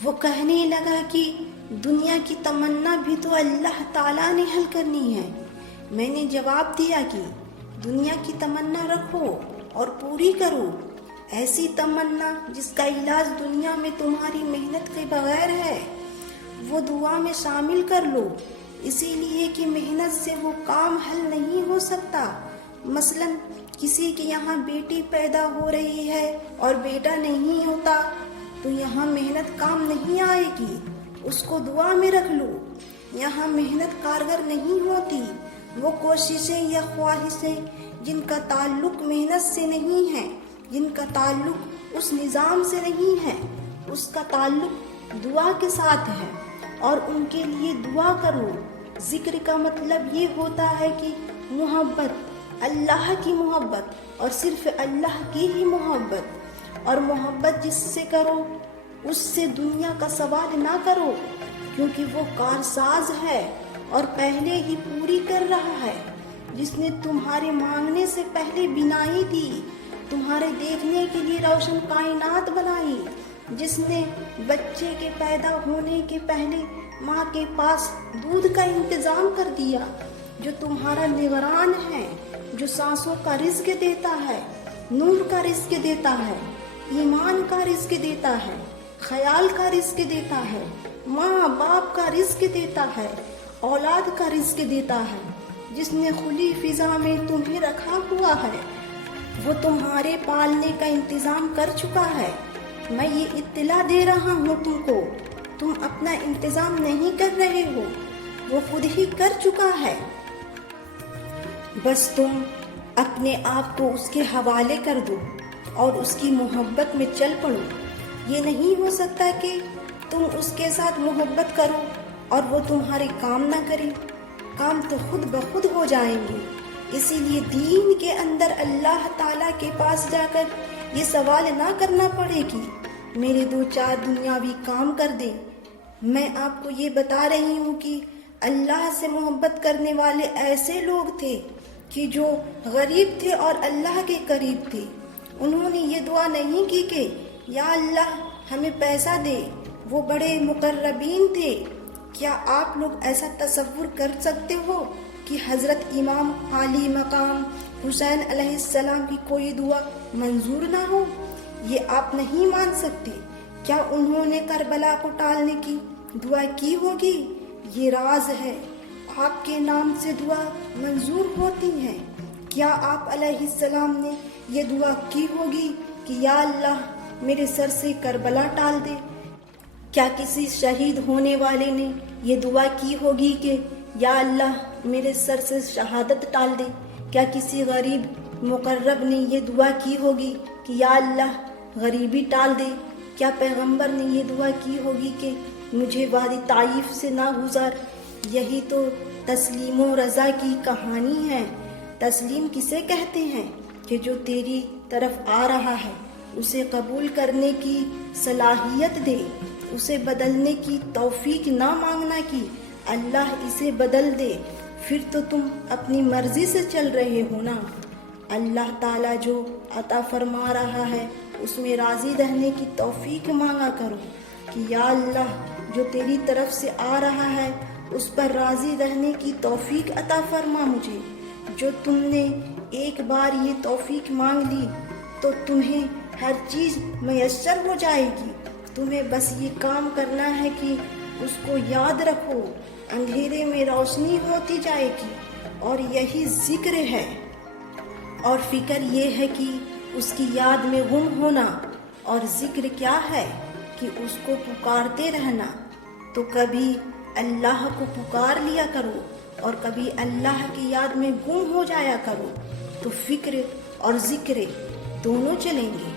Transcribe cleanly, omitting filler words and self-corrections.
وہ کہنے لگا کہ دنیا کی تمنا بھی تو اللہ تعالیٰ نے حل کرنی ہے۔ میں نے جواب دیا کہ دنیا کی تمنا رکھو اور پوری کرو، ایسی تمنا جس کا علاج دنیا میں تمہاری محنت کے بغیر ہے، وہ دعا میں شامل کر لو، اسی لیے کہ محنت سے وہ کام حل نہیں ہو سکتا۔ مثلا کسی کے یہاں بیٹی پیدا ہو رہی ہے اور بیٹا نہیں ہوتا تو یہاں محنت کام نہیں آئے گی، اس کو دعا میں رکھ لو۔ یہاں محنت کارگر نہیں ہوتی، وہ کوششیں یا خواہشیں جن کا تعلق محنت سے نہیں ہے، جن کا تعلق اس نظام سے نہیں ہے، اس کا تعلق دعا کے ساتھ ہے، اور ان کے لیے دعا کرو۔ ذکر کا مطلب یہ ہوتا ہے کہ محبت، اللہ کی محبت، اور صرف اللہ کی ہی محبت، اور محبت جس سے کرو اس سے دنیا کا سوال نہ کرو، کیونکہ وہ کارساز ہے اور پہلے ہی پوری کر رہا ہے، جس نے تمہارے مانگنے سے پہلے بنائی دی، تمہارے دیکھنے کے لیے روشن کائنات بنائی، جس نے بچے کے پیدا ہونے کے پہلے ماں کے پاس دودھ کا انتظام کر دیا، جو تمہارا نگران ہے، جو سانسوں کا رزق دیتا ہے، نور کا رزق دیتا ہے، ایمان کا رزق دیتا ہے، خیال کا رزق دیتا ہے، ماں باپ کا رزق دیتا ہے، اولاد کا رزق دیتا ہے، جس نے کھلی فضا میں تمہیں رکھا ہوا ہے، وہ تمہارے پالنے کا انتظام کر چکا ہے۔ میں یہ اطلاع دے رہا ہوں تم کو، تم اپنا انتظام نہیں کر رہے ہو، وہ خود ہی کر چکا ہے، بس تم اپنے آپ کو اس کے حوالے کر دو اور اس کی محبت میں چل پڑو۔ یہ نہیں ہو سکتا کہ تم اس کے ساتھ محبت کرو اور وہ تمہارے کام نہ کرے، کام تو خود بخود ہو جائیں گے۔ اسی لیے دین کے اندر اللہ تعالیٰ کے پاس جا کر یہ سوال نہ کرنا پڑے کہ میرے 2-4 دنیاوی کام کر دیں۔ میں آپ کو یہ بتا رہی ہوں کہ اللہ سے محبت کرنے والے ایسے لوگ تھے کہ جو غریب تھے اور اللہ کے قریب تھے۔ انہوں نے یہ دعا نہیں کی کہ یا اللہ ہمیں پیسہ دے، وہ بڑے مقربین تھے۔ کیا آپ لوگ ایسا تصور کر سکتے ہو کہ حضرت امام عالی مقام حسین علیہ السلام کی کوئی دعا منظور نہ ہو؟ یہ آپ نہیں مان سکتے۔ کیا انہوں نے کربلا کو ٹالنے کی دعا کی ہوگی؟ یہ راز ہے، آپ کے نام سے دعا منظور ہوتی ہے۔ کیا آپ علیہ السلام نے یہ دعا کی ہوگی کہ یا اللہ میرے سر سے کربلا ٹال دے؟ کیا کسی شہید ہونے والے نے یہ دعا کی ہوگی کہ یا اللہ میرے سر سے شہادت ٹال دے؟ کیا کسی غریب مقرب نے یہ دعا کی ہوگی کہ یا اللہ غریبی ٹال دے؟ کیا پیغمبر نے یہ دعا کی ہوگی کہ مجھے وادی طائف سے نہ گزار؟ یہی تو تسلیم و رضا کی کہانی ہے۔ تسلیم کسے کہتے ہیں؟ کہ جو تیری طرف آ رہا ہے اسے قبول کرنے کی صلاحیت دے، اسے بدلنے کی توفیق نہ مانگنا کہ اللہ اسے بدل دے، پھر تو تم اپنی مرضی سے چل رہے ہو نا۔ اللہ تعالیٰ جو عطا فرما رہا ہے اس میں راضی رہنے کی توفیق مانگا کرو کہ یا اللہ جو تیری طرف سے آ رہا ہے اس پر راضی رہنے کی توفیق عطا فرما مجھے۔ جو تم نے ایک بار یہ توفیق مانگ لی تو تمہیں ہر چیز میسر ہو جائے گی، تمہیں بس یہ کام کرنا ہے کہ اس کو یاد رکھو، اندھیرے میں روشنی ہوتی جائے گی، اور یہی ذکر ہے۔ اور فکر یہ ہے کہ اس کی یاد میں گم ہونا، اور ذکر کیا ہے کہ اس کو پکارتے رہنا۔ تو کبھی اللہ کو پکار لیا کرو اور کبھی اللہ کی یاد میں گم ہو جایا کرو، تو فکر اور ذکر دونوں چلیں گے۔